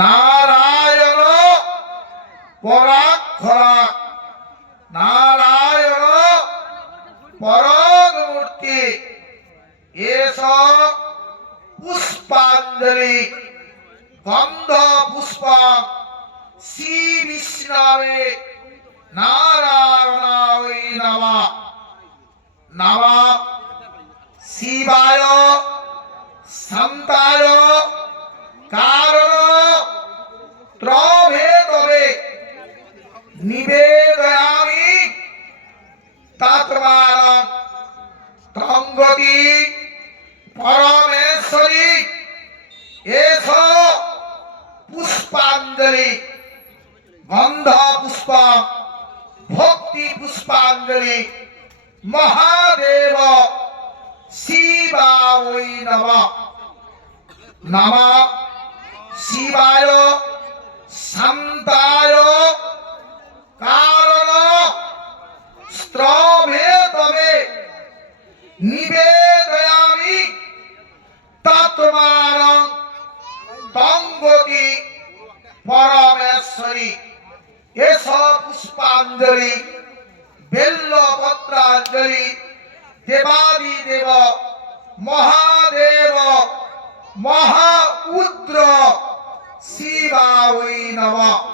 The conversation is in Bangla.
নারায়ণ পরাক্ষরা, নারায়ণ পরমূর্তি। এস পুষ্পাঞ্জলি গন্ধ পুষ্প শ্রী বিষ্ণবে নারায়ণায় নমঃ। নমঃ শিবায় শান্তায় কারণ ত্রভেদবে নিবেদয়ামি তৎমানং ত্রঙ্গতি পরমেশ্বরী। এস পুষ্পাঞ্জলি গন্ধ পুষ্প ভক্তি পুষ্পাঞ্জলি মহাদেব শিবায় নমঃ। নমঃ শিবায় শান্তায় কারণ স্ত্রভেদবে নিবেদয়ামি তৎমানং ত্রঙ্গতি পরমেশ্বরী। এস পুষ্পাঞ্জলি বেল্লপত্রাঞ্জলি দেবাদিদেব মহাদেব মহাউদ্র শিবায় নমঃ।